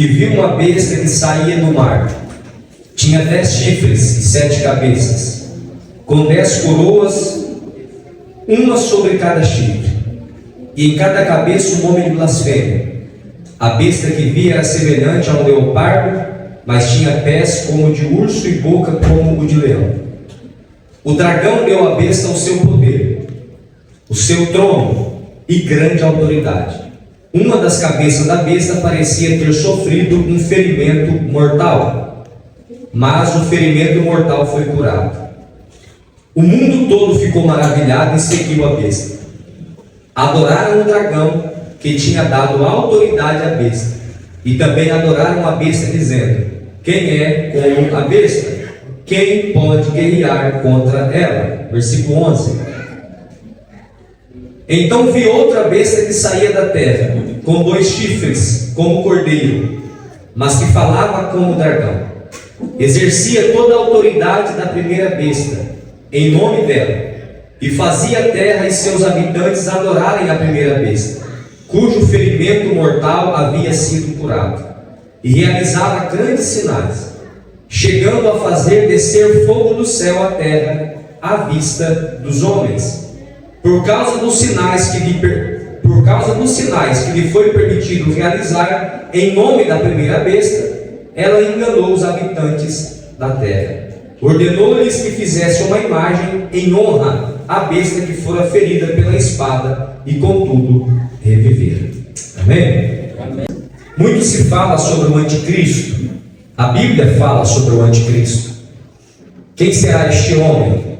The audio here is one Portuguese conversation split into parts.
e vi uma besta que saía do mar. Tinha 10 chifres e 7 cabeças, com 10 coroas, uma sobre cada chifre, e em cada cabeça um nome de blasfêmia. A besta que vi era semelhante a um leopardo, mas tinha pés como o de urso e boca como o de leão. O dragão deu à besta o seu poder, o seu trono e grande autoridade. Uma das cabeças da besta parecia ter sofrido um ferimento mortal, mas o ferimento mortal foi curado. O mundo todo ficou maravilhado e seguiu a besta. Adoraram o dragão, que tinha dado autoridade à besta, e também adoraram a besta, dizendo: quem é como a besta? Quem pode guerrear contra ela? Versículo 11. Então vi outra besta que saía da terra, com 2 chifres, como cordeiro, mas que falava como dragão. Exercia toda a autoridade da primeira besta, em nome dela, e fazia a terra e seus habitantes adorarem a primeira besta, cujo ferimento mortal havia sido curado, e realizava grandes sinais, chegando a fazer descer fogo do céu à terra, à vista dos homens. Por causa dos sinais que lhe foi permitido realizar em nome da primeira besta, ela enganou os habitantes da terra. Ordenou-lhes que fizessem uma imagem em honra à besta que fora ferida pela espada e contudo revivera. Amém? Amém. Muito se fala sobre o anticristo. A Bíblia fala sobre o anticristo. Quem será este homem?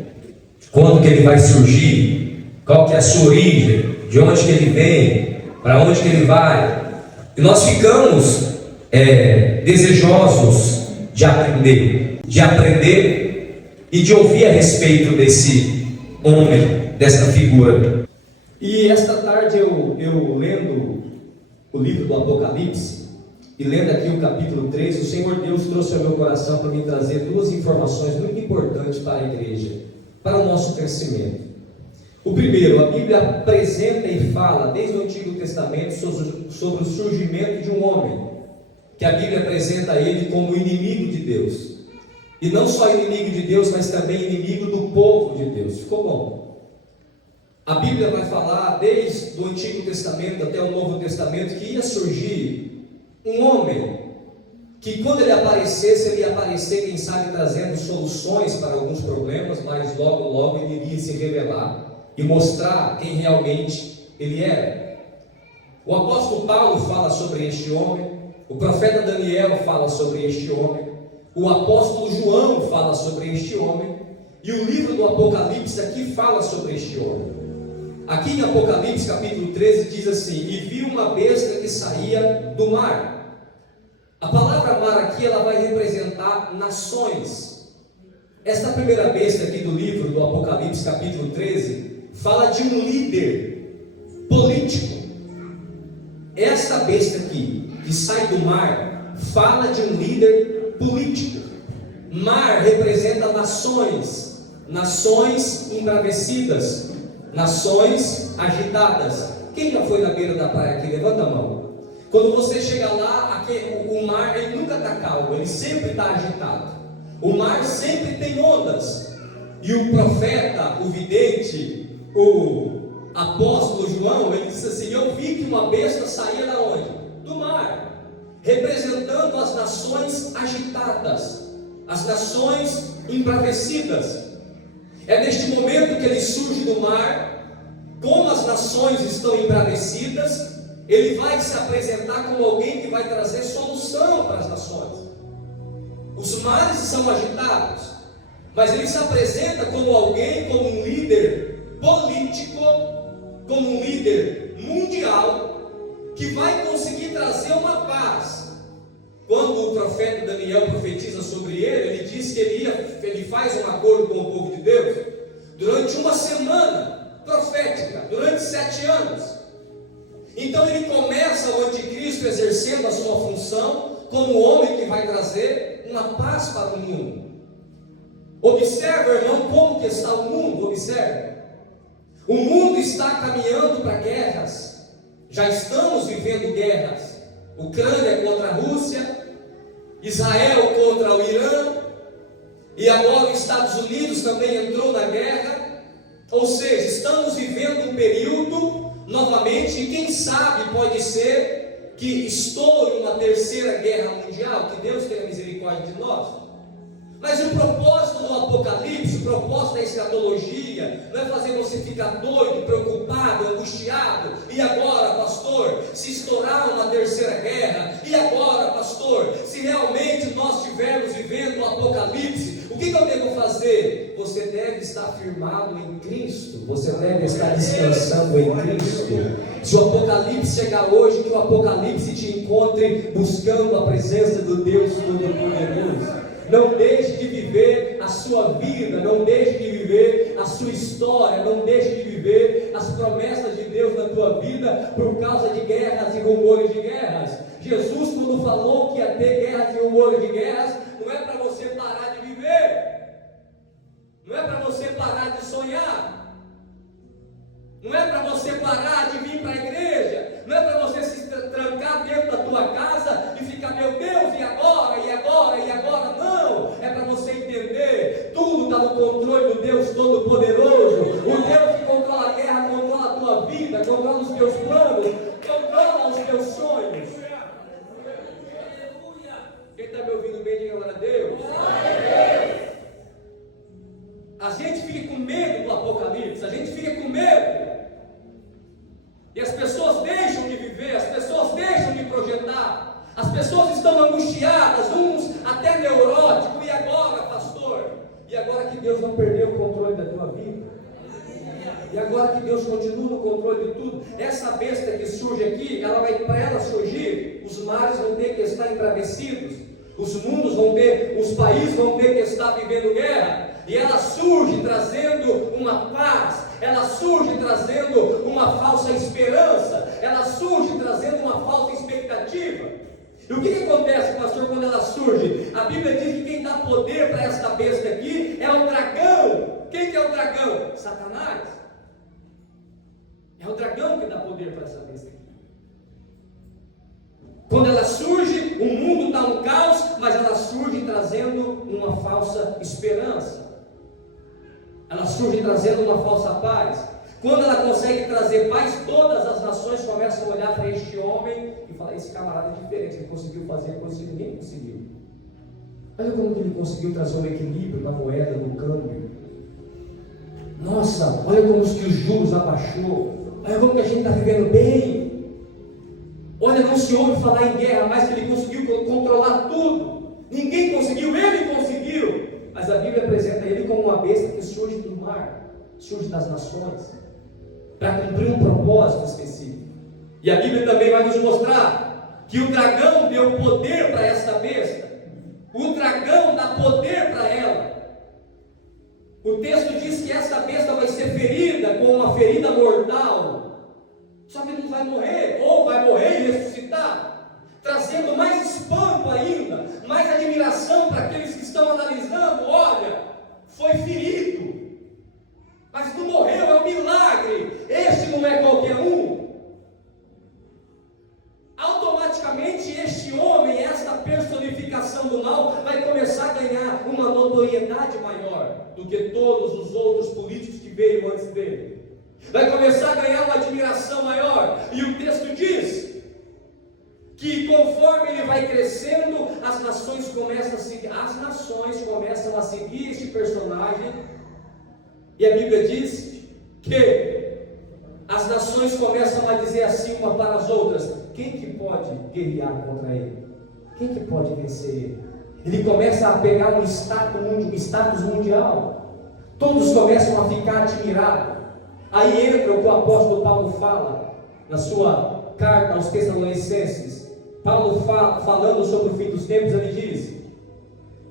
Quando que ele vai surgir? Qual que é a sua origem? De onde que ele vem? Para onde que ele vai? E nós ficamos desejosos de aprender e de ouvir a respeito desse homem, dessa figura. E esta tarde eu lendo o livro do Apocalipse, e lendo aqui o capítulo 3, o Senhor Deus trouxe ao meu coração para me trazer 2 informações muito importantes para a igreja, para o nosso crescimento. O primeiro, a Bíblia apresenta e fala desde o Antigo Testamento sobre o surgimento de um homem, que a Bíblia apresenta ele como inimigo de Deus, e não só inimigo de Deus, mas também inimigo do povo de Deus. Ficou bom? A Bíblia vai falar desde o Antigo Testamento até o Novo Testamento que ia surgir um homem que, quando ele aparecesse, ele ia aparecer, quem sabe, trazendo soluções para alguns problemas, mas logo ele iria se revelar e mostrar quem realmente ele era. O apóstolo Paulo fala sobre este homem, o profeta Daniel fala sobre este homem, o apóstolo João fala sobre este homem, e o livro do Apocalipse aqui fala sobre este homem. Aqui em Apocalipse capítulo 13 diz assim: e vi uma besta que saía do mar. A palavra mar aqui ela vai representar nações. Esta primeira besta aqui do livro do Apocalipse capítulo 13 fala de um líder político. Esta besta aqui, que sai do mar, fala de um líder político. Mar representa nações, nações embravecidas, nações agitadas. Quem já foi na beira da praia aqui? Levanta a mão. Quando você chega lá, o mar ele nunca está calmo, ele sempre está agitado. O mar sempre tem ondas. E o profeta, o vidente, o apóstolo João, ele disse assim: eu vi que uma besta saía da onde? Do mar, representando as nações agitadas, as nações embravecidas. É neste momento que ele surge do mar, como as nações estão embravecidas, ele vai se apresentar como alguém que vai trazer solução para as nações. Os mares são agitados, mas ele se apresenta como alguém, como um líder político, como um líder mundial, que vai conseguir trazer uma paz. Quando o profeta Daniel profetiza sobre ele, ele diz que ele faz um acordo com o povo de Deus durante uma semana profética, durante 7 anos. Então ele começa o anticristo exercendo a sua função como o homem que vai trazer uma paz para o mundo. Observa, irmão, como que está o mundo. Observe. O mundo está caminhando para guerras. Já estamos vivendo guerras. Ucrânia contra a Rússia, Israel contra o Irã, e agora os Estados Unidos também entrou na guerra. Ou seja, estamos vivendo um período novamente, e quem sabe pode ser que estoure uma terceira guerra mundial, que Deus tenha misericórdia de nós. Mas o propósito do Apocalipse, o propósito da escatologia, não é fazer você ficar doido, preocupado, angustiado. E agora, pastor, se estourar uma terceira guerra? E agora, pastor, se realmente nós estivermos vivendo o Apocalipse, o que eu devo fazer? Você deve estar firmado em Cristo, você deve estar descansando em Cristo. Se o Apocalipse chegar hoje, que o Apocalipse te encontre buscando a presença do Deus Todo-Poderoso. Não deixe de viver a sua vida, não deixe de viver a sua história, não deixe de viver as promessas de Deus na tua vida por causa de guerras e rumores de guerras. Jesus, quando falou que ia ter guerras e rumores de guerras, não é para você parar de viver, não é para você parar de sonhar, não é para você parar de vir para a igreja, não é para você se trancar dentro da tua casa e ficar, meu Deus, e agora, e agora, e agora? Não, é para você entender, tudo está no controle do Deus Todo-Poderoso. O Deus que controla a guerra, controla a tua vida, controla os teus planos, controla os teus sonhos. Quem está me ouvindo bem, diga glória a Deus. A gente fica com medo do Apocalipse, a gente fica com medo. E as pessoas deixam de viver, as pessoas deixam de projetar, as pessoas estão angustiadas, uns até neuróticos. E agora, pastor? E agora que Deus não perdeu o controle da tua vida? E agora que Deus continua no controle de tudo? Essa besta que surge aqui, ela vai, para ela surgir, os mares vão ter que estar embravecidos, os mundos vão ter, os países vão ter que estar vivendo guerra. E ela surge trazendo uma paz, ela surge trazendo uma falsa esperança, ela surge trazendo uma falsa expectativa. E o que acontece, pastor, quando ela surge? A Bíblia diz que quem dá poder para esta besta aqui é o dragão. Quem que é o dragão? Satanás. É o dragão que dá poder para essa besta aqui. Quando ela surge, o mundo está um caos, mas ela surge trazendo uma falsa esperança. Ela surge trazendo uma falsa paz. Quando ela consegue trazer paz, todas as nações começam a olhar para este homem e falar, esse camarada é diferente, ele conseguiu fazer coisa que ninguém conseguiu. Olha como que ele conseguiu trazer um equilíbrio na moeda, no câmbio. Nossa, olha como que os juros abaixou. Olha como que a gente está vivendo bem. Olha, não se ouve falar em guerra, mas que ele conseguiu controlar tudo. Ninguém conseguiu, ele conseguiu. Mas a Bíblia apresenta ele como uma besta que surge do mar, surge das nações, para cumprir um propósito específico. E a Bíblia também vai nos mostrar que o dragão deu poder para essa besta. O dragão dá poder para ela. O texto diz que essa besta vai ser ferida com uma ferida mortal. Só que ele vai morrer, ou vai morrer e ressuscitar, trazendo mais espanto ainda, mais admiração para aqueles que estão analisando. Olha, foi ferido, mas não morreu, é um milagre. Este não é qualquer um. Automaticamente este homem, esta personificação do mal, vai começar a ganhar uma notoriedade maior do que todos os outros políticos que veio antes dele. Vai começar a ganhar uma admiração maior. E o texto diz que conforme ele vai crescendo, as nações começam a seguir este personagem. E a Bíblia diz que as nações começam a dizer assim uma para as outras: quem que pode guerrear contra ele? Quem que pode vencer ele? Ele começa a pegar um status mundial. Todos começam a ficar admirados. Aí entra o que o apóstolo Paulo fala na sua carta aos Tessalonicenses. Paulo falando sobre o fim dos tempos, ele diz: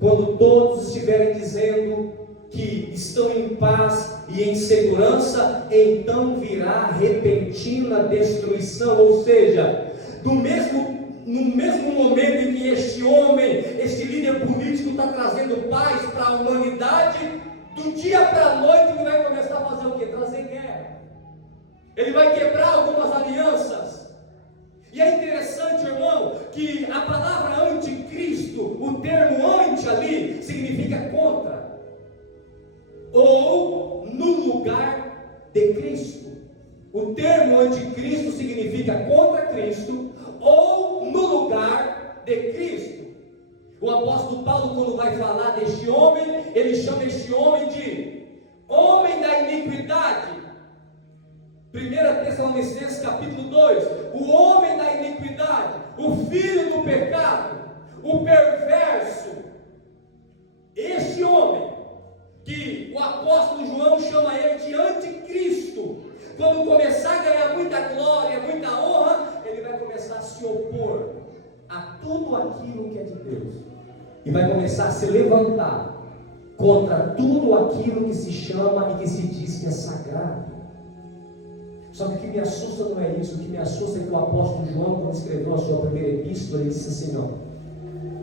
quando todos estiverem dizendo que estão em paz e em segurança, então virá repentina destruição. Ou seja, no mesmo momento em que este homem, este líder político está trazendo paz para a humanidade, do dia para a noite ele vai começar a fazer o quê? Trazer guerra. Ele vai quebrar algumas alianças. E é interessante, irmão, de Cristo. O termo anticristo significa contra Cristo ou no lugar de Cristo. O apóstolo Paulo, quando vai falar deste homem, ele chama este homem de homem da iniquidade. 1 Tessalonicenses capítulo 2, o homem da iniquidade, o filho do pecado, o perverso. Este homem, que o apóstolo João chama ele de anticristo, quando começar a ganhar muita glória, muita honra, ele vai começar a se opor a tudo aquilo que é de Deus, e vai começar a se levantar contra tudo aquilo que se chama e que se diz que é sagrado. Só que o que me assusta não é isso. O que me assusta é que o apóstolo João, quando escreveu a sua primeira epístola, ele disse assim, não,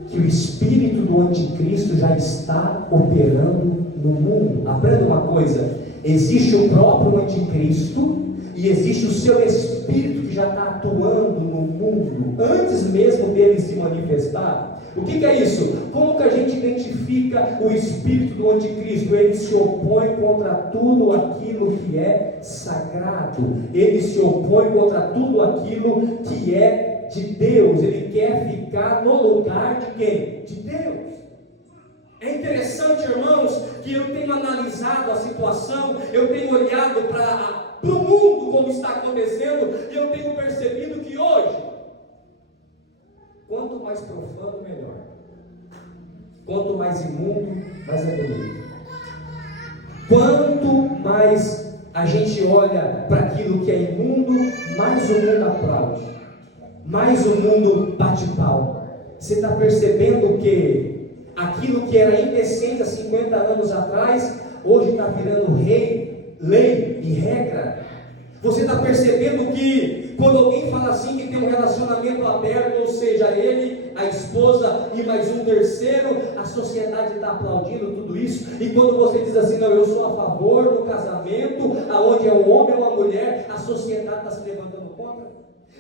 que o espírito do anticristo já está operando no mundo. Aprenda uma coisa: existe o próprio anticristo e existe o seu espírito que já está atuando no mundo, antes mesmo dele se manifestar. O que é isso? Como que a gente identifica o espírito do anticristo? Ele se opõe contra tudo aquilo que é sagrado, ele se opõe contra tudo aquilo que é de Deus, ele quer ficar no lugar de quem? De Deus. É interessante, irmãos, que eu tenho analisado a situação, eu tenho olhado para o mundo como está acontecendo, e eu tenho percebido que hoje, quanto mais profano, melhor. Quanto mais imundo, mais é bonito. Quanto mais a gente olha para aquilo que é imundo, mais o mundo aplaude, mais o mundo bate palma. Você está percebendo que aquilo que era indecente há 50 anos atrás, hoje está virando lei e regra. Você está percebendo que quando alguém fala assim que tem um relacionamento aberto, ou seja, ele, a esposa e mais um terceiro, a sociedade está aplaudindo tudo isso. E quando você diz assim, não, eu sou a favor do casamento, aonde é um homem ou uma mulher, a sociedade está se levantando contra.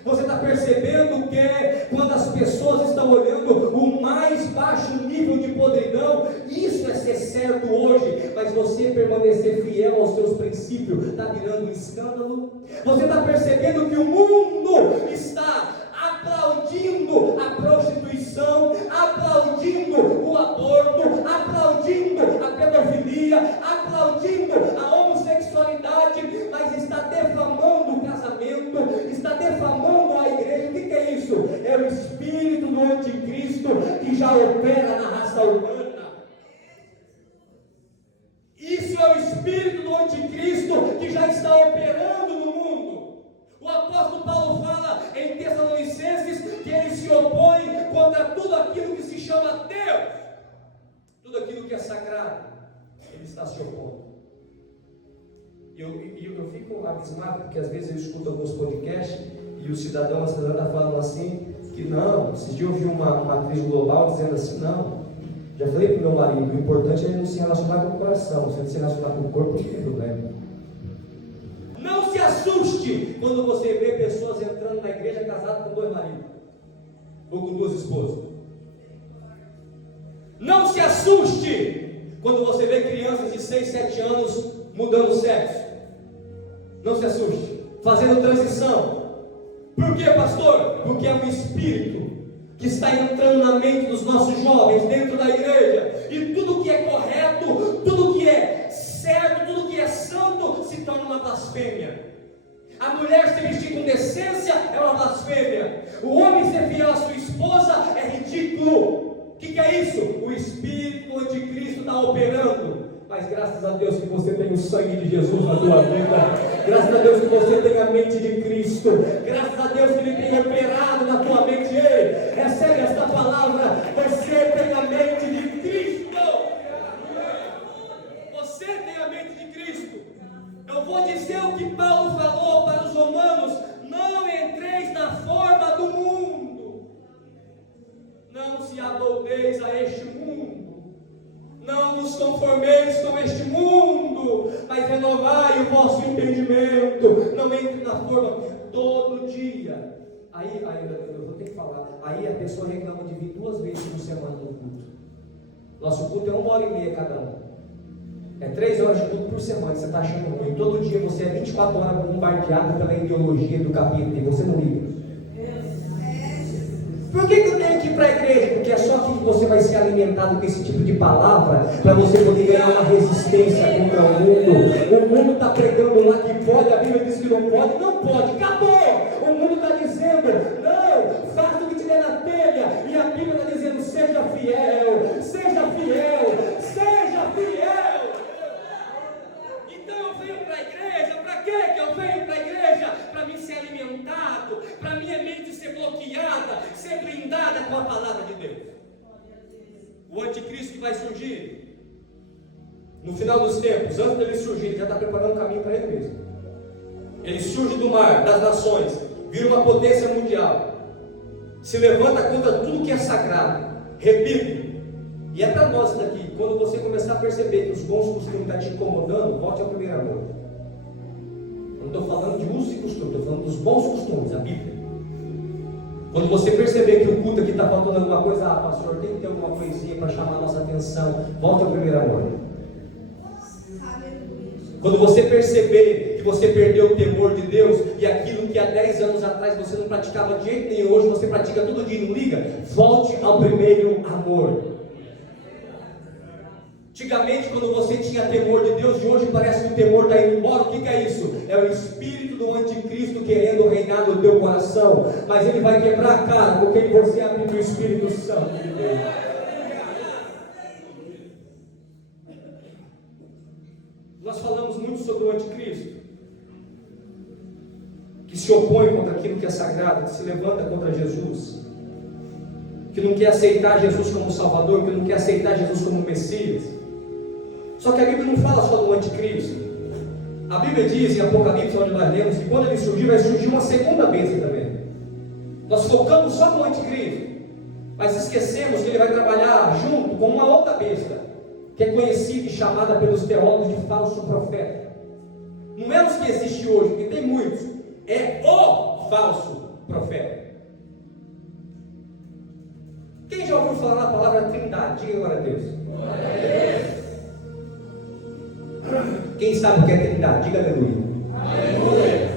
Você está percebendo que quando as pessoas estão olhando o mais baixo nível de podridão, isso é ser certo hoje, mas você permanecer fiel aos seus princípios está virando um escândalo. Você está percebendo que o mundo está aplaudindo a prostituição, aplaudindo o aborto, aplaudindo a pedofilia, aplaudindo a homossexualidade, mas está defamando o casamento, está defamando a igreja. O que é isso? É o espírito do anticristo que já opera na raça humana. Isso é o espírito do anticristo que já está operando no mundo. O apóstolo Paulo fala em Tessalonicenses que ele se opõe contra tudo aquilo que se chama Deus, tudo aquilo que é sagrado, ele está se opondo. E eu fico abismado, porque às vezes eu escuto alguns podcasts e os cidadãos falam assim, que não, esses dias eu ouvi uma atriz global dizendo assim, não, já falei para o meu marido, o importante é ele não se relacionar com o coração, se ele se relacionar com o corpo, não tem problema. Não se assuste quando você vê pessoas entrando na igreja casadas com 2 maridos, ou com 2 esposas. Não se assuste quando você vê crianças de 6, 7 anos mudando sexo. Não se assuste, fazendo transição. Por quê, pastor? Porque é um espírito que está entrando na mente dos nossos jovens dentro da igreja, e tudo que é correto, tudo que é certo, tudo que é santo se torna uma blasfêmia. A mulher se vestir com decência é uma blasfêmia. O homem ser fiel à sua esposa é ridículo. O que é isso? O espírito do anticristo está operando. Mas graças a Deus que você tem o sangue de Jesus na tua vida. Graças a Deus que você tem a mente de Cristo. Graças a Deus que Ele tem operado na tua mente. Ei, recebe esta palavra. Você tem a mente de Cristo. Você tem a mente de Cristo. Eu vou dizer o que Paulo falou para os romanos: não entreis na forma do mundo. Não se amoldeis a este mundo. Não vos conformeis com este mundo, mas renovai o vosso entendimento. Não entre na forma todo dia. Aí eu vou ter que falar. Aí a pessoa reclama de vir 2 vezes por semana no culto. Nosso culto é 1h30 cada um. É 3 horas de culto por semana, você está achando ruim. Todo dia você é 24 horas bombardeado pela ideologia do capeta e você não liga. Por que eu tenho que ir para a igreja? Porque é só aqui que você vai ser alimentado com esse tipo de palavra, para você poder ganhar uma resistência contra o mundo. O mundo está pregando lá que pode, a Bíblia diz que não pode. Não pode, acabou! O mundo está dizendo, não, faça o que tiver na telha. E a Bíblia está dizendo, seja fiel, seja fiel, seja fiel. Então eu venho para a igreja, para quê que eu venho para a igreja? Para mim ser alimentado, para minha mente ser bloqueada, ser blindada com a palavra de Deus. O anticristo que vai surgir no final dos tempos, antes dele surgir, ele já está preparando o caminho para ele mesmo. Ele surge do mar, das nações, vira uma potência mundial, se levanta contra tudo que é sagrado. Repito, e é para nós daqui, quando você começar a perceber que os bons costumes estão te incomodando, volte ao primeiro amor. Eu não estou falando de uso e costume, estou falando dos bons costumes, a Bíblia. Quando você perceber que o culto aqui está faltando alguma coisa, pastor, tem que ter alguma coisinha para chamar a nossa atenção, volte ao primeiro amor. Quando você perceber que você perdeu o temor de Deus e aquilo que há 10 anos atrás você não praticava de jeito nenhum, hoje você pratica todo dia e não liga, volte ao primeiro amor. Antigamente, quando você tinha temor de Deus, e hoje parece que o temor está indo embora, o que é isso? É o espírito do anticristo querendo reinar no teu coração, mas ele vai quebrar a cara, porque você abriu o Espírito Santo de Deus. Nós falamos muito sobre o anticristo, que se opõe contra aquilo que é sagrado, que se levanta contra Jesus, que não quer aceitar Jesus como Salvador, que não quer aceitar Jesus como Messias. Só que a Bíblia não fala só do anticristo. A Bíblia diz em Apocalipse, onde nós lemos, que quando ele surgir, vai surgir uma segunda besta também. Nós focamos só no anticristo, mas esquecemos que ele vai trabalhar junto com uma outra besta, que é conhecida e chamada pelos teólogos de falso profeta. Não é os que existe hoje, porque tem muitos. É o falso profeta. Quem já ouviu falar a palavra Trindade? Diga glória a Deus. Glória a Deus. Quem sabe o que é Trindade? Diga aleluia. Aleluia.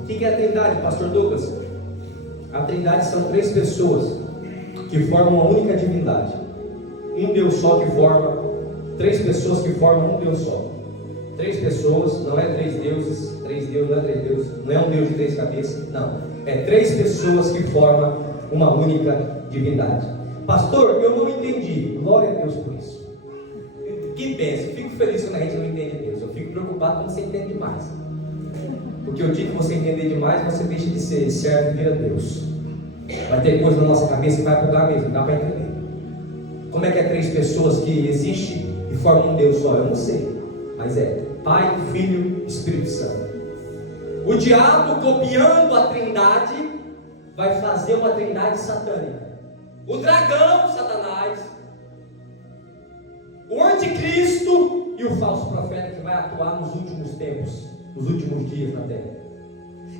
O que é a Trindade, pastor Douglas? A Trindade são 3 pessoas que formam uma única divindade. Um Deus só que forma 3 pessoas que formam um Deus só. 3 pessoas, não é 3 deuses, 3 deuses, não é 3 deuses, não é um Deus de 3 cabeças, não. É 3 pessoas que formam uma única divindade. Pastor, eu não entendi. Glória a Deus por isso. Que bênção, fico feliz quando a gente não entende Deus. Eu fico preocupado quando você entende demais. Porque o dia que você entender demais, você deixa de ser servo e vira Deus. Vai ter coisa na nossa cabeça que vai apagar mesmo, não dá para entender. Como é que é 3 pessoas que existem e formam um Deus só? Eu não sei, mas é Pai, Filho, Espírito Santo. O diabo, copiando a Trindade, vai fazer uma Trindade satânica. O dragão, Satanás, o anticristo e o falso profeta que vai atuar nos últimos tempos, nos últimos dias na terra.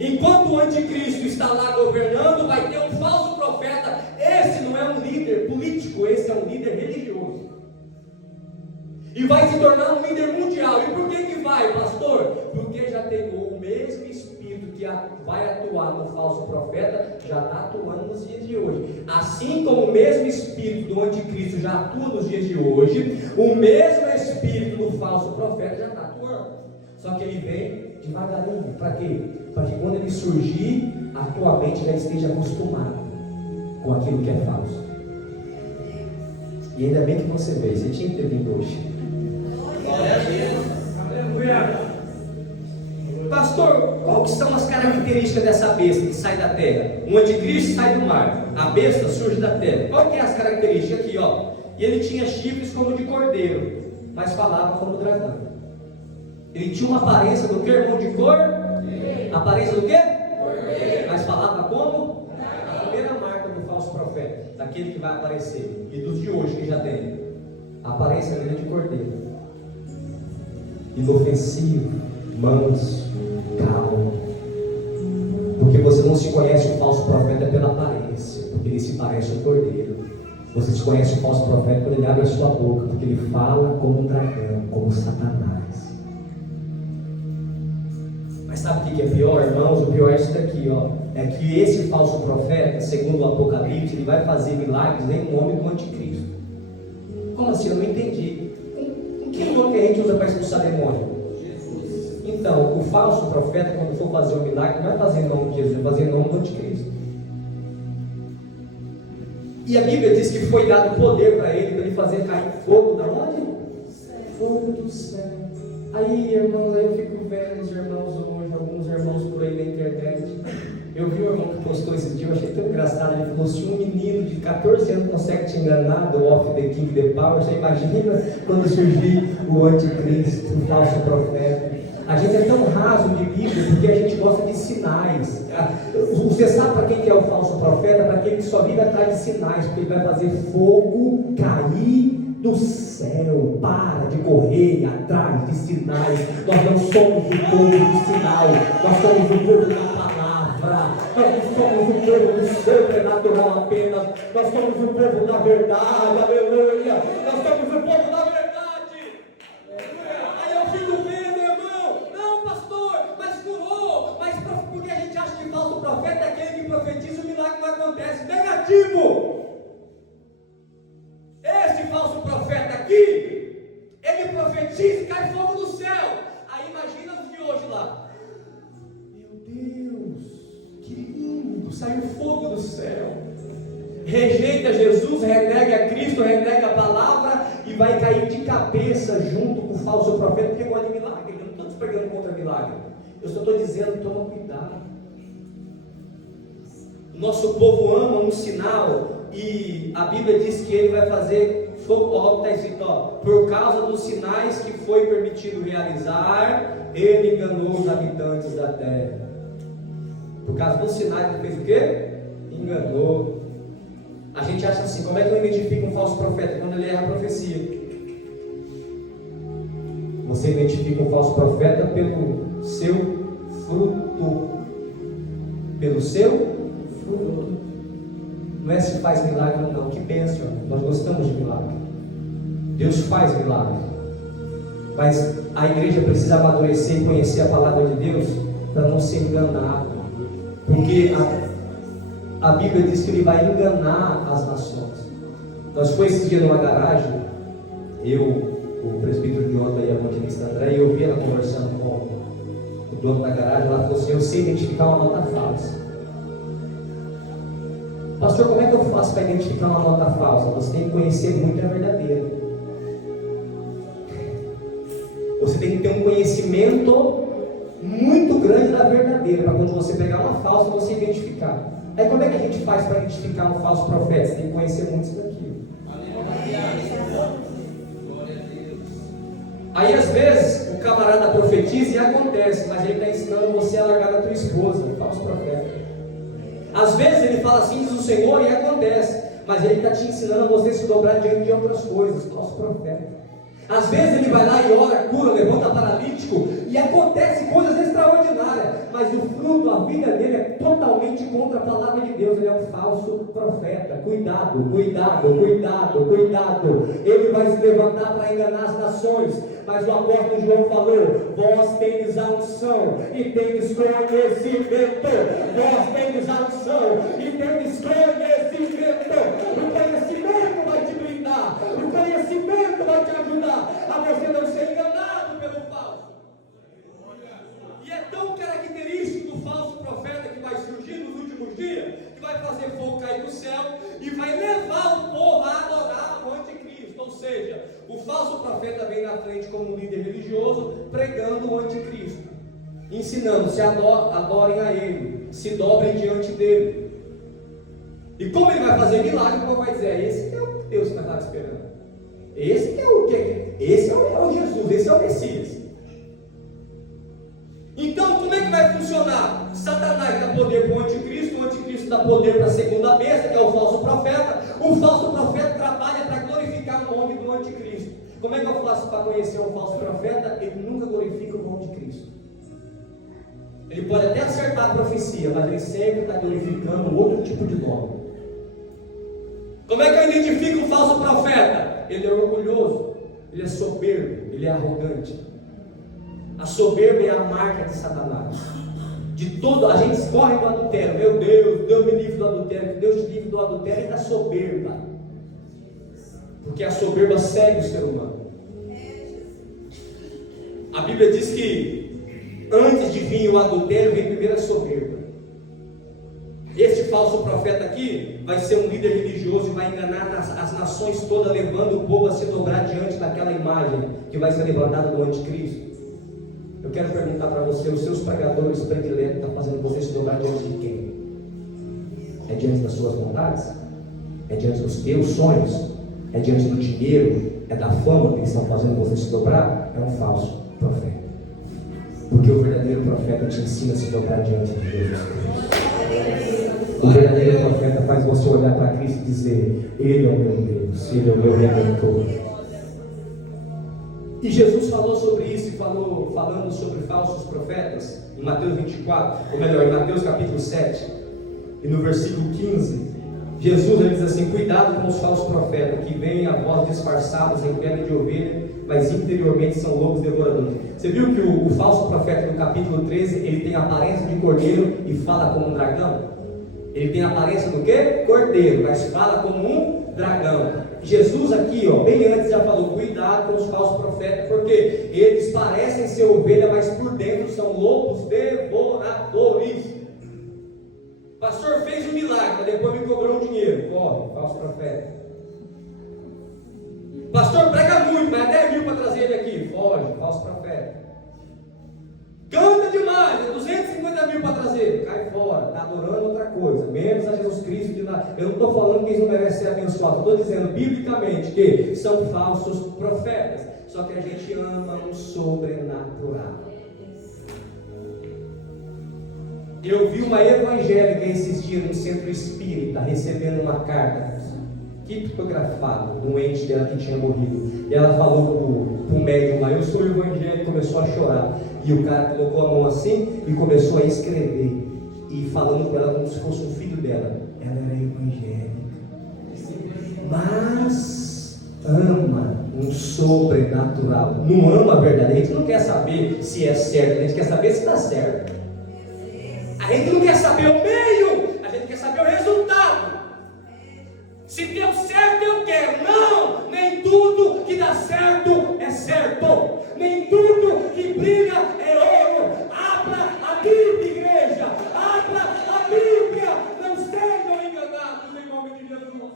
Enquanto o anticristo está lá governando, vai ter um falso profeta. Esse não é um líder político, esse é um líder religioso. E vai se tornar um líder mundial. E por que vai, pastor? Porque já tem o mesmo espírito que vai atuar no falso profeta, já está atuando nos dias de hoje. Assim como o mesmo espírito do anticristo já atua nos dias de hoje, o mesmo espírito do falso profeta já está atuando. Só que ele vem devagarinho. Para quê? Para que quando ele surgir, a tua mente já esteja acostumada com aquilo que é falso. E ainda bem que você veio, você tinha que ter vindo hoje. Pastor, qual que são as características dessa besta que sai da terra? O anticristo sai do mar, a besta surge da terra. Qual que é as características aqui, ó? E ele tinha chifres como de cordeiro, mas falava como dragão. Ele tinha uma aparência do que, irmão, de cor? Aparência do quê? Cordeiro. Mas falava como? A primeira marca do falso profeta, daquele que vai aparecer, e dos de hoje que já tem. A aparência dele é de cordeiro. Inofensivo, manso, calmo. Porque você não se conhece o falso profeta pela aparência, porque ele se parece um cordeiro. Vocês conhecem o falso profeta quando ele abre a sua boca, porque ele fala como um dragão, como Satanás. Mas sabe o que é pior, irmãos? O pior é isso daqui, ó. É que esse falso profeta, segundo o Apocalipse, ele vai fazer milagres em nome do anticristo. Como assim? Eu não entendi. Com que nome que a gente usa para expulsar demônio? Então, o falso profeta, quando for fazer um milagre, não vai fazer em nome de Jesus, vai fazer em nome do anticristo. E a Bíblia diz que foi dado poder para ele fazer cair fogo da onde? Fogo do céu. Aí, irmãos, eu fico vendo os irmãos hoje, alguns irmãos por aí na internet. Eu vi um irmão que postou esse dia, eu achei tão engraçado. Ele falou: se um menino de 14 anos consegue te enganar, do off the king, the power, você imagina quando surgir o anticristo, o falso profeta. A gente é tão raso de Bíblia porque a gente gosta de sinais. Você sabe para quem que é o falso profeta? Para quem que só vive atrás de sinais, porque ele vai fazer fogo cair do céu. Para de correr atrás de sinais. Nós não somos o povo do sinal, nós somos o povo da palavra. Nós não somos o povo do sobrenatural apenas, nós somos o povo da verdade. Aleluia! Nós somos o povo da verdade. Aí eu fico vendo, irmão, não, pastor, mas curou, mas porque a gente acha que falso profeta é aquele que profetiza, o milagre não acontece. Negativo! Esse falso profeta aqui, ele profetiza e cai fogo do céu. Aí imagina os de hoje lá. Meu Deus, que lindo, saiu fogo do céu. Rejeita Jesus, renega a Cristo, renega a palavra e vai cair de cabeça junto com o falso profeta, porque gosta de milagre. Eu não estou te pregando contra milagre, eu só estou dizendo: toma cuidado. Nosso povo ama um sinal, e a Bíblia diz que ele vai fazer fogo. Ó, está escrito, ó, por causa dos sinais que foi permitido realizar, ele enganou os habitantes da terra. Por causa dos sinais, ele fez o quê? Enganou. A gente acha assim: como é que eu identifico um falso profeta? Quando ele erra a profecia. Você identifica um falso profeta pelo seu fruto. Pelo seu fruto. Não é se faz milagre ou não. Que bênção, nós gostamos de milagre. Deus faz milagre. Mas a igreja precisa amadurecer e conhecer a palavra de Deus para não ser enganado. Porque a Bíblia diz que ele vai enganar as nações. Nós fomos esse dia numa garagem, eu, o presbítero de ontem e a evangelista André, e eu vi ela conversando com o dono da garagem. Ela falou assim: eu sei identificar uma nota falsa. Pastor, como é que eu faço para identificar uma nota falsa? Você tem que conhecer muito a verdadeira. Você tem que ter um conhecimento muito grande da verdadeira, para quando você pegar uma falsa, você identificar. Aí como é que a gente faz para identificar um falso profeta? Você tem que conhecer muito isso daqui. Aí às vezes o camarada profetiza e acontece, mas ele está ensinando você a largar da tua esposa, um falso profeta. Às vezes ele fala assim, diz o Senhor, e acontece, mas ele está te ensinando a você se dobrar diante de outras coisas, falso profeta. Às vezes ele vai lá e ora, cura, levanta paralítico, e acontece coisas extraordinárias, mas o fruto, a vida dele é totalmente contra a palavra de Deus. Ele é um falso profeta. Cuidado, cuidado, cuidado, cuidado. Ele vai se levantar para enganar as nações, mas o apóstolo João falou: vós tendes a unção e tendes conhecimento. Vós tendes a unção e tendes conhecimento. O conhecimento vai te blindar, o conhecimento vai te ajudar a você não ser enganado pelo falso. E é tão característico do falso profeta que vai surgir nos últimos dias, que vai fazer fogo cair do céu e vai levar o povo a adorar o anticristo. Ou seja, o falso profeta vem na frente como líder religioso, pregando o anticristo, ensinando: se adorem a ele, se dobrem diante dele. E como ele vai fazer milagre, o povo vai dizer: esse que é o Deus que nós estamos esperando. Esse que é o quê? Esse é o Jesus, esse é o Messias. Então, como é que vai funcionar? Satanás dá poder para o anticristo dá poder para a segunda besta, que é o falso profeta. O falso profeta trabalha para glorificar o nome do anticristo. Como é que eu faço para conhecer um falso profeta? Ele nunca glorifica o nome de Cristo. Ele pode até acertar a profecia, mas ele sempre está glorificando outro tipo de nome. Como é que eu identifico um falso profeta? Ele é orgulhoso, ele é soberbo, ele é arrogante. A soberba é a marca de Satanás. De todo, a gente escorre do adultério. Meu Deus, Deus me livre do adultério. Deus te livre do adultério e da soberba. Porque a soberba segue o ser humano. A Bíblia diz que antes de vir o adultério, vem primeiro a soberba. Este falso profeta aqui vai ser um líder religioso e vai enganar as nações todas, levando o povo a se dobrar diante daquela imagem que vai ser levantada do anticristo. Eu quero perguntar para você, os seus pregadores prediletos estão fazendo você se dobrar diante de quem? É diante das suas vontades? É diante dos teus sonhos? É diante do dinheiro? É da fama que eles estão fazendo você se dobrar? É um falso profeta. Porque o verdadeiro profeta te ensina a se dobrar diante de Jesus Cristo. O verdadeiro profeta faz você olhar para Cristo e dizer: Ele é o meu Deus, Ele é o meu Redentor. E Jesus falou sobre isso, falando sobre falsos profetas, em Mateus 24, ou melhor, em Mateus capítulo 7, e no versículo 15, Jesus ele diz assim: cuidado com os falsos profetas, que vêm a vós disfarçados em pele de ovelha, mas interiormente são lobos devoradores. Você viu que o falso profeta no capítulo 13, ele tem a aparência de cordeiro e fala como um dragão? Ele tem a aparência do quê? Cordeiro, mas fala como um dragão. Jesus aqui, bem antes já falou: cuidado com os falsos profetas, porque eles parecem ser ovelha, mas por dentro são lobos devoradores. Pastor fez um milagre, mas depois me cobrou um dinheiro. Corre, falso profeta. Pastor prega muito, mas é 10 mil para trazer ele aqui. Foge, falso profeta. Canta demais, é 250 mil para trazer. Cai fora, está adorando outra coisa, menos a Jesus Cristo de lá. Eu não estou falando que eles não merecem ser abençoados, estou dizendo biblicamente que são falsos profetas. Só que a gente ama o sobrenatural. Eu vi uma evangélica esses dias no centro espírita recebendo uma carta criptografada de um ente dela que tinha morrido. E ela falou para o médium lá: eu sou evangélico, começou a chorar. E o cara colocou a mão assim e começou a escrever, e falando com ela como se fosse um filho dela. Ela era evangélica, mas ama um sobrenatural. Não ama a verdade. A gente não quer saber se é certo, a gente quer saber se está certo. A gente não quer saber o meio, a gente quer saber o resultado. Se deu certo, eu quero. Não, nem tudo que dá certo é certo. Nem tudo que brilha é ouro. Abra a Bíblia, igreja. Abra a Bíblia. Não sejam enganados em nome de Jesus.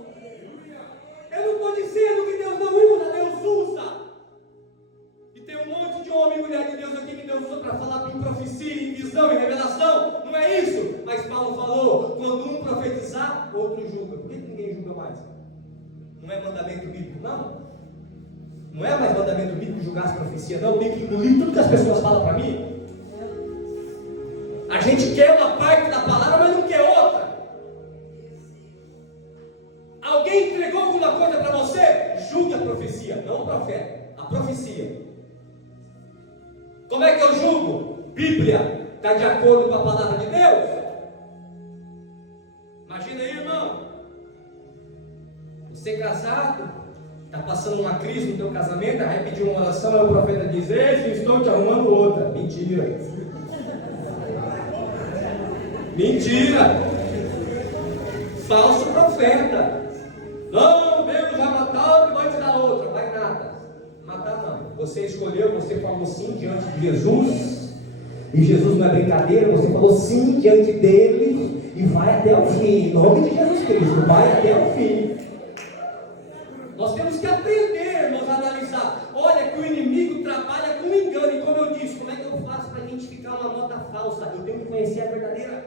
Eu não estou dizendo que Deus não usa, Deus usa. E tem um monte de homem e mulher de Deus aqui que Deus usa para falar em profecia, em visão, em revelação. Não é isso. Mas Paulo falou: quando um profetizar, outro julga. Por que ninguém julga mais? Não é mandamento bíblico, não? Não é mais mandamento bíblico julgar as profecias, não? Eu tenho que engolir tudo que as pessoas falam para mim. A gente quer uma parte da palavra, mas não quer outra. Alguém entregou alguma coisa para você? Julgue a profecia, não o profeta, a profecia. Como é que eu julgo? Bíblia está de acordo com a palavra de Deus? Imagina aí, irmão, você casado, está passando uma crise no teu casamento, aí vai pedir uma oração, aí o profeta diz: ei, estou te arrumando outra. Mentira. Mentira. Falso profeta. Não, Deus vai matar e vai te dar outra. Vai nada. Matar não. Você escolheu, você falou sim diante de Jesus. E Jesus não é brincadeira, você falou sim diante dele e vai até o fim. Em nome de Jesus Cristo, vai até o fim. Nós temos que aprender, irmãos, a analisar. Olha que o inimigo trabalha com engano. E como eu disse, como é que eu faço para identificar uma nota falsa? Eu tenho que conhecer a verdadeira.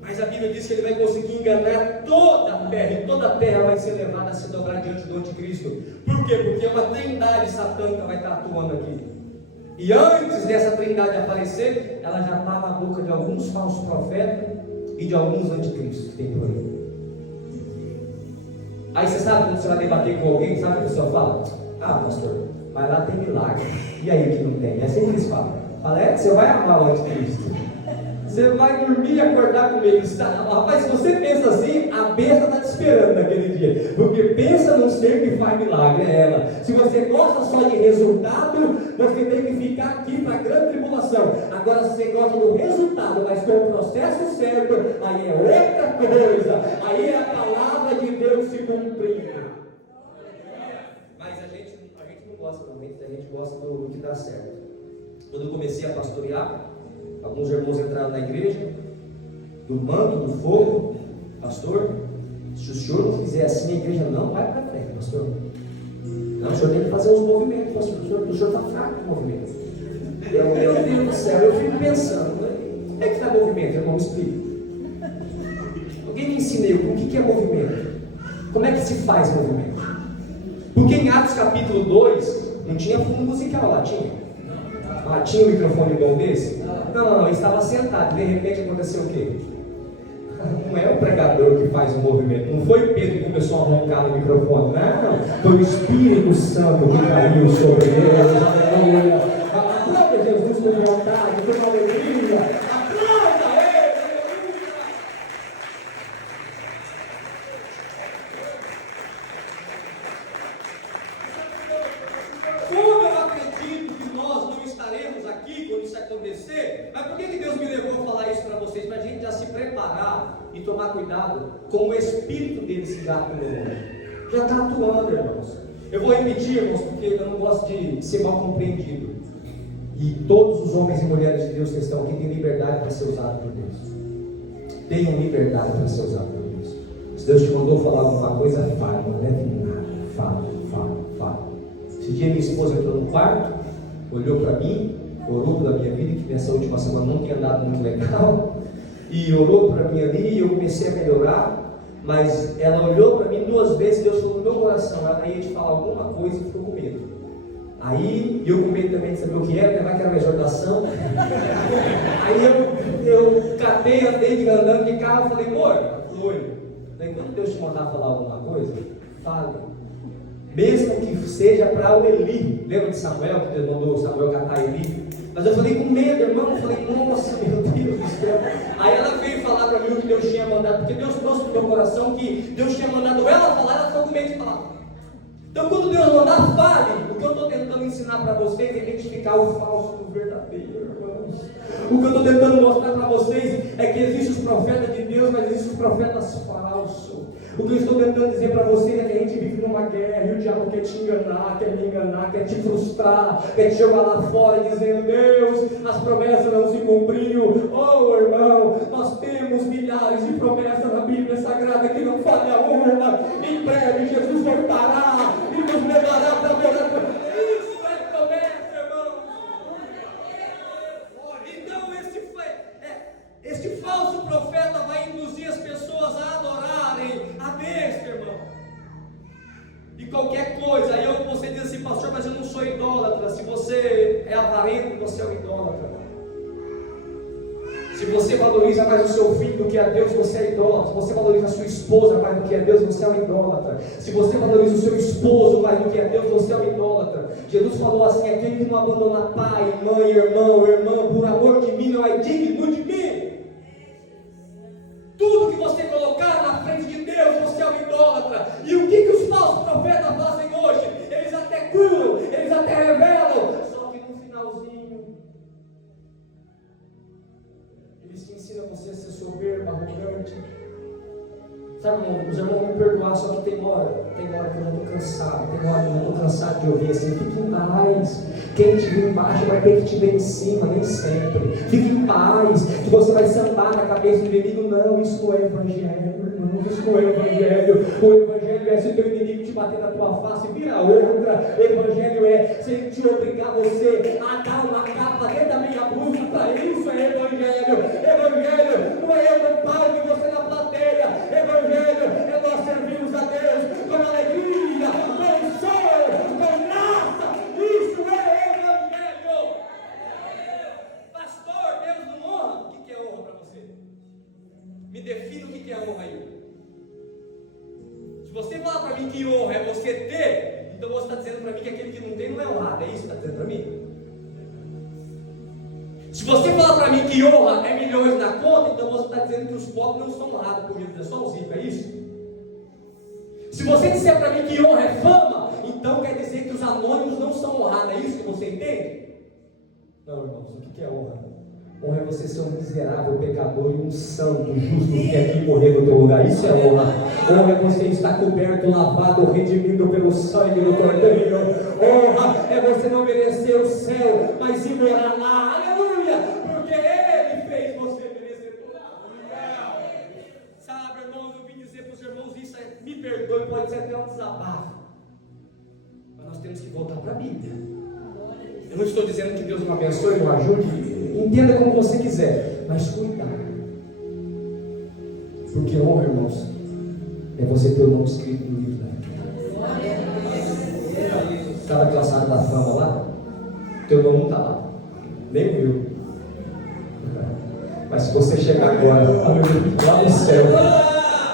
Mas a Bíblia diz que ele vai conseguir enganar toda a terra. E toda a terra vai ser levada a se dobrar diante do anticristo. Por quê? Porque uma trindade satânica vai estar atuando aqui. E antes dessa trindade aparecer, ela já está na boca de alguns falsos profetas e de alguns anticristos que tem por aí. Aí você sabe quando você vai debater com alguém, sabe o que a pessoa fala? Ah, pastor, mas lá tem milagre. E aí que não tem? É assim que eles falam. Fala, você vai amar o anticristo. Você vai dormir e acordar com medo. Rapaz, se você pensa assim, a besta está te esperando naquele dia. Porque pensa num ser que faz milagre, é ela. Se você gosta só de resultado, você tem que ficar aqui para a grande tribulação. Agora, se você gosta do resultado, mas com o processo certo, aí é outra coisa. Aí é a palavra de Deus se cumprindo. Mas a gente não gosta realmente, a gente gosta do que dá certo. Quando eu comecei a pastorear, alguns irmãos entraram na igreja, do manto, do fogo. Pastor, se o senhor não fizer assim, a igreja não vai para frente, pastor. Não, o senhor tem que fazer os movimentos, pastor. O senhor está fraco no movimento. Meu Deus do céu, eu fico pensando, como é que está movimento? Irmão, me explica. Alguém me ensina o que é movimento? Como é que se faz movimento? Porque em Atos capítulo 2, não tinha fundo musical lá, tinha? Ah, tinha um microfone bom desse? Não, ele estava sentado, de repente aconteceu o quê? Não é o pregador que faz o movimento, não foi Pedro que começou a roncar no microfone, não, foi o Espírito Santo que caiu sobre ele, aleluia. Aplauda Jesus com vontade, com alegria, aplauda ele, aleluia. Como eu acredito que nós não estaremos aqui quando isso acontecer, mas por que Deus me levou a falar isso para vocês? Para a gente já se preparar e tomar cuidado com o Espírito dele se já atuando. Já está atuando, irmãos. Eu vou repetir, irmãos, porque eu não gosto de ser mal compreendido. E todos os homens e mulheres de Deus que estão aqui têm liberdade para ser usados por Deus. Tenham liberdade para ser usados por Deus. Se Deus te mandou falar alguma coisa, fale, não deve nada. Fala. Esse dia minha esposa entrou no quarto, olhou para mim, orou pela minha vida, que nessa última semana não tinha andado muito legal, e orou para mim ali, e eu comecei a melhorar, mas ela olhou para mim 2 vezes, Deus falou no meu coração, ela ia te falar alguma coisa e ficou com medo. Aí eu com medo também de saber o que era, vai que era uma exortação. Aí eu catei, andei andando de carro, falei, amor, daí quando Deus te mandar falar alguma coisa, fale. Mesmo que seja para o Eli. Lembra de Samuel, que Deus mandou Samuel catar Eli? Mas eu falei com medo, irmão. Eu falei, nossa, meu Deus do céu. Aí ela veio falar para mim o que Deus tinha mandado, porque Deus trouxe no meu coração que Deus tinha mandado ela falar, ela ficou com medo de falar. Então, quando Deus mandar, fale. O que eu estou tentando ensinar para vocês é identificar o falso do verdadeiro, irmãos. O que eu estou tentando mostrar para vocês é que existem os profetas de Deus, mas existem os profetas falsos. O que eu estou tentando dizer para vocês é que a gente vive numa guerra e o diabo quer te enganar, quer me enganar, quer te frustrar, quer te jogar lá fora dizendo, Deus, as promessas não se cumpriram. Oh, irmão, nós temos milhares de promessas na Bíblia Sagrada que não falha uma. Em breve Jesus voltará e nos levará para adorar. Isso é promessa, irmão. Então este falso profeta vai induzir as pessoas a adorarem a besta, irmão. E qualquer coisa, aí você diz assim, pastor, mas eu não sou idólatra. Se você é avarento, você é um idólatra. Se você valoriza mais o seu filho do que a Deus, você é idólatra. Se você valoriza a sua esposa mais do que a Deus, você é um idólatra. Se você valoriza o seu esposo mais do que a Deus, você é um idólatra. Jesus falou assim, aquele que não abandona pai, mãe, irmão, irmã, por amor de mim, não é digno de mim. Tudo que você colocar na frente de Deus, você é um idólatra. E o que os falsos profetas fazem hoje? Eles até curam, eles até revelam, só que no finalzinho eles te ensinam você a ser soberbo, arrogante. Sabe, irmão, os irmãos vão me perdoar, só que tem hora que eu não estou cansado, tem hora que eu não estou cansado de ouvir assim, fique em paz, quem te viu embaixo vai ter que te ver em cima, nem sempre, fique em paz, que você vai sentar na cabeça do inimigo. Não, isso não é evangelho, irmão, isso não é evangelho. O evangelho é se o teu inimigo te bater na tua face, vira outra. O evangelho é se te obrigar você a dar uma capa dentro da minha blusa, para isso é evangelho. Evangelho não é eu no palco e você na plateia. Evangelho é nós servirmos a Deus com alegria, com sol, com graça. Isso é evangelho. Pastor, Deus não honra. O que é honra para você? Me defina o que é honra aí. Se você falar para mim que honra é você ter, então você está dizendo para mim que aquele que não tem não é honrado. É isso que está dizendo para mim? Se você falar para mim que honra é milhões na conta, então você está dizendo que os pobres não são honrados por Deus, é só os ricos, é isso? Se você disser para mim que honra é fama, então quer dizer que os anônimos não são honrados, é isso que você entende? Não, irmãos, o que é honra? Honra é você ser um miserável pecador e um santo, justo, que quer aqui morrer no teu lugar. Isso é honra. Honra é você estar coberto, lavado, redimido pelo sangue do Cordeiro. Honra é você não merecer o céu, mas ir morar lá. Aleluia! Porque Ele fez você merecedor. Sabe, irmãos, eu vim dizer para os irmãos isso, me perdoe, pode ser até um desabafo. Mas nós temos que voltar para a Bíblia. Eu não estou dizendo que Deus não abençoe, não ajude. Entenda como você quiser, mas cuidado. Porque honra, irmãos, é você ter o nome escrito no livro da vida. Sabe aquela sala da fama lá? Teu nome não está lá, nem o meu. Mas se você chegar agora, lá no céu,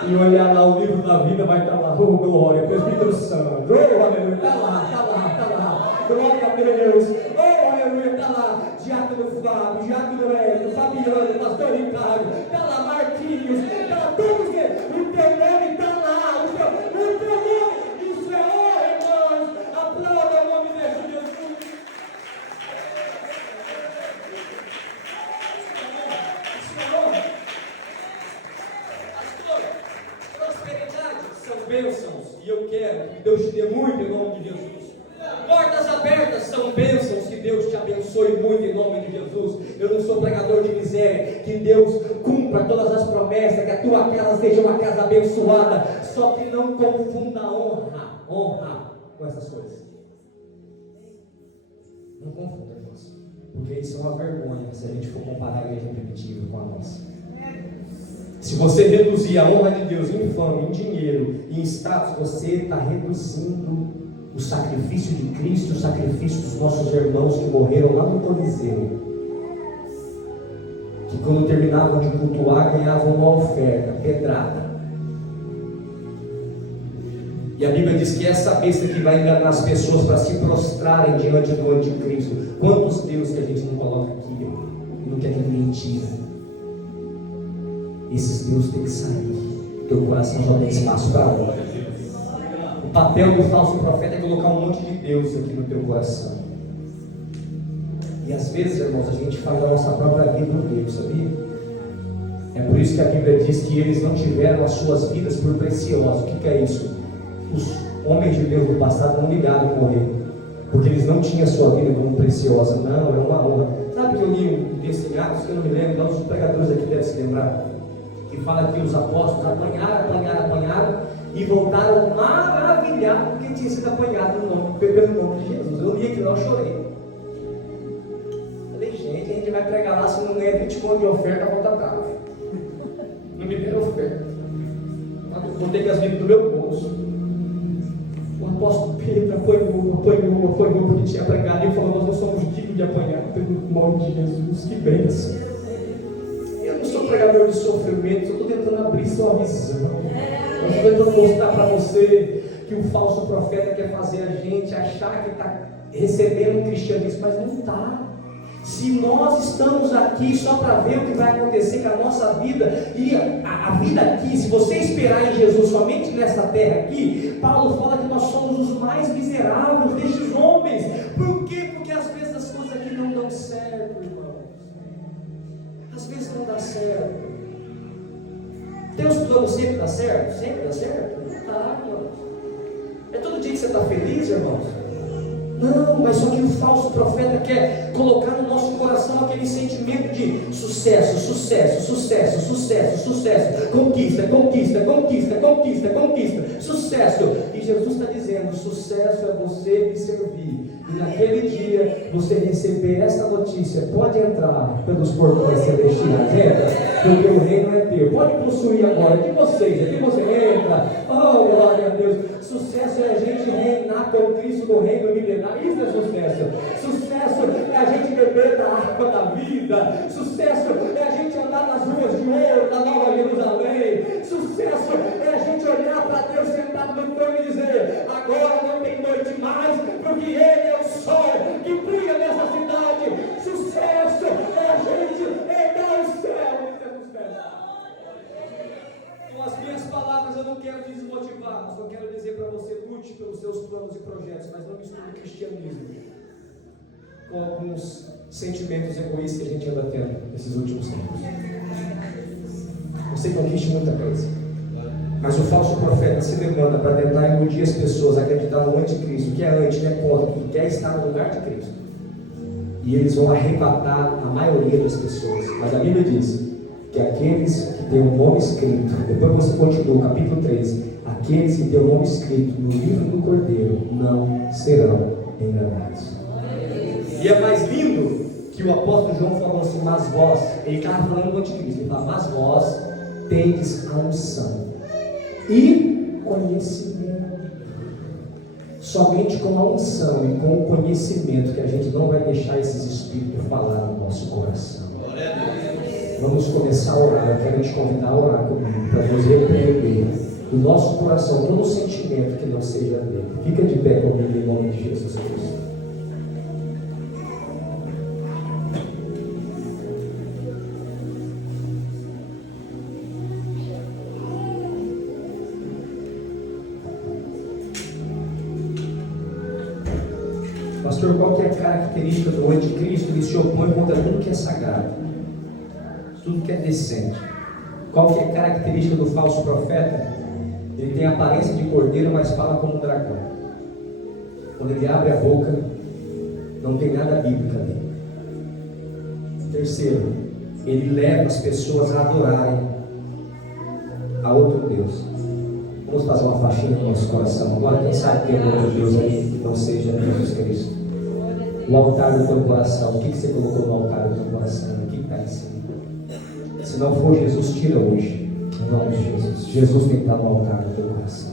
e olhar lá o livro da vida, vai estar lá, oh glória, Presbítero Santo, oh aleluia, está lá, glória a Deus, oh aleluia, está lá, Diácono Fábio, Diácono Hélio, Fabiano, Pastor Ricardo, está lá Marquinhos, está lá todos eles, o teu nome está lá, o teu nome, isso é honra, irmãos, aplauda o nome de Jesus. Isso é honra. Prosperidade são bênçãos, e eu quero que Deus te dê muito em nome de Jesus. Portas abertas são bênçãos, que Deus te abençoe muito em nome de Jesus. Eu não sou pregador de miséria, que Deus cumpra todas as promessas, que a tua casa seja uma casa abençoada, só que não confunda honra com essas coisas. Não confunda, irmãos, porque isso é uma vergonha se a gente for comparar a igreja primitiva com a nossa. Se você reduzir a honra de Deus em fama, em dinheiro e em status, você está reduzindo o sacrifício de Cristo, o sacrifício dos nossos irmãos que morreram lá no Coliseu, que quando terminavam de cultuar ganhavam uma oferta, pedrada. E a Bíblia diz que essa besta que vai enganar as pessoas para se prostrarem diante do anticristo. Quantos deuses que a gente não coloca aqui e não quer que ninguém tira? Esses deuses têm que sair. Teu coração só tem espaço para honra. O papel do falso profeta é colocar um monte de Deus aqui no teu coração. E às vezes, irmãos, a gente faz a nossa própria vida um Deus, sabia? É por isso que a Bíblia diz que eles não tiveram as suas vidas por preciosas. O que é isso? Os homens de Deus do passado não ligaram em morrer, porque eles não tinham a sua vida como preciosa. Não, era uma honra. Sabe que eu li um texto em Atos, que eu não me lembro, todos os pregadores aqui devem se lembrar, que fala que os apóstolos apanharam e voltaram maravilhados porque tinha sido apanhado pelo nome de Jesus. Eu li aquilo, eu chorei. Falei, gente, a gente vai pregar lá, se não ganha 20 contos de oferta, volta bravo. Não me deram oferta. Vou ter que as vidas do meu bolso. O apóstolo Pedro apanhou, porque tinha pregado. E ele falou, nós não somos dignos de apanhar pelo nome de Jesus. Que bênção. Eu não sou pregador de sofrimento, eu estou tentando abrir sua visão. Eu estou tentando mostrar para você que o falso profeta quer fazer a gente achar que está recebendo um cristianismo, mas não está. Se nós estamos aqui só para ver o que vai acontecer com a nossa vida, e a vida aqui, se você esperar em Jesus somente nessa terra aqui, Paulo fala que nós somos os mais miseráveis destes homens. Por quê? Porque às vezes as coisas aqui não dão certo, irmãos. Às vezes não dá certo. Deus planos sempre dá certo? Sempre dá certo? Não dá, irmãos. É todo dia que você está feliz, irmãos? Não, mas só que o falso profeta quer colocar no nosso coração aquele sentimento de sucesso, conquista, sucesso. E Jesus está dizendo, sucesso é você me servir. E naquele dia você receber essa notícia, pode entrar pelos portões celestiais, entra, porque o reino é teu. Pode possuir agora, de vocês, aqui você entra. Oh, glória a Deus. Sucesso é a gente reinar com Cristo no reino milenar. Isso é sucesso. Sucesso é a gente beber da água da vida. Sucesso é a gente andar nas ruas de ouro da Nova Jerusalém. Sucesso é a gente olhar para Deus sentado no trono e dizer, agora não tem noite mais, porque Ele é o sol que brilha nessa cidade. Sucesso é a lute pelos seus planos e projetos, mas não misture o cristianismo com alguns sentimentos egoístas que a gente anda tendo nesses últimos tempos. Você conquiste muita coisa, mas o falso profeta se levanta para tentar iludir as pessoas a acreditar no anticristo, que é anti, que é contra, que quer estar no lugar de Cristo. E eles vão arrebatar a maioria das pessoas. Mas a Bíblia diz que aqueles que têm o nome escrito, depois você continua, capítulo 13, aqueles que têm o nome escrito no livro do Cordeiro não serão enganados. E é mais lindo que o apóstolo João falou assim, mas vós, ele estava falando do anticristo, ele fala, mas vós tendes a unção e conhecimento. Somente com a unção e com o conhecimento que a gente não vai deixar esses espíritos falar no nosso coração. Vamos começar a orar. Eu quero te convidar a orar comigo, para Deus repreender do nosso coração todo sentimento que não seja dele. Fica de pé comigo em nome de Jesus Cristo. Pastor, qual que é a característica do anticristo? Ele se opõe contra tudo que é sagrado, tudo que é decente. Qual que é a característica do falso profeta? Ele tem a aparência de cordeiro, mas fala como um dragão. Quando ele abre a boca, não tem nada bíblico ali. Terceiro, ele leva as pessoas a adorarem a outro Deus. Vamos fazer uma faixinha no nosso coração. Agora, quem sabe que é outro Deus aí que não seja Jesus Cristo? O altar do teu coração. O que você colocou no altar do teu coração? O que está em cima? Se não for Jesus, tira hoje. Em nome de Jesus. Jesus tem que estar no altar do teu coração.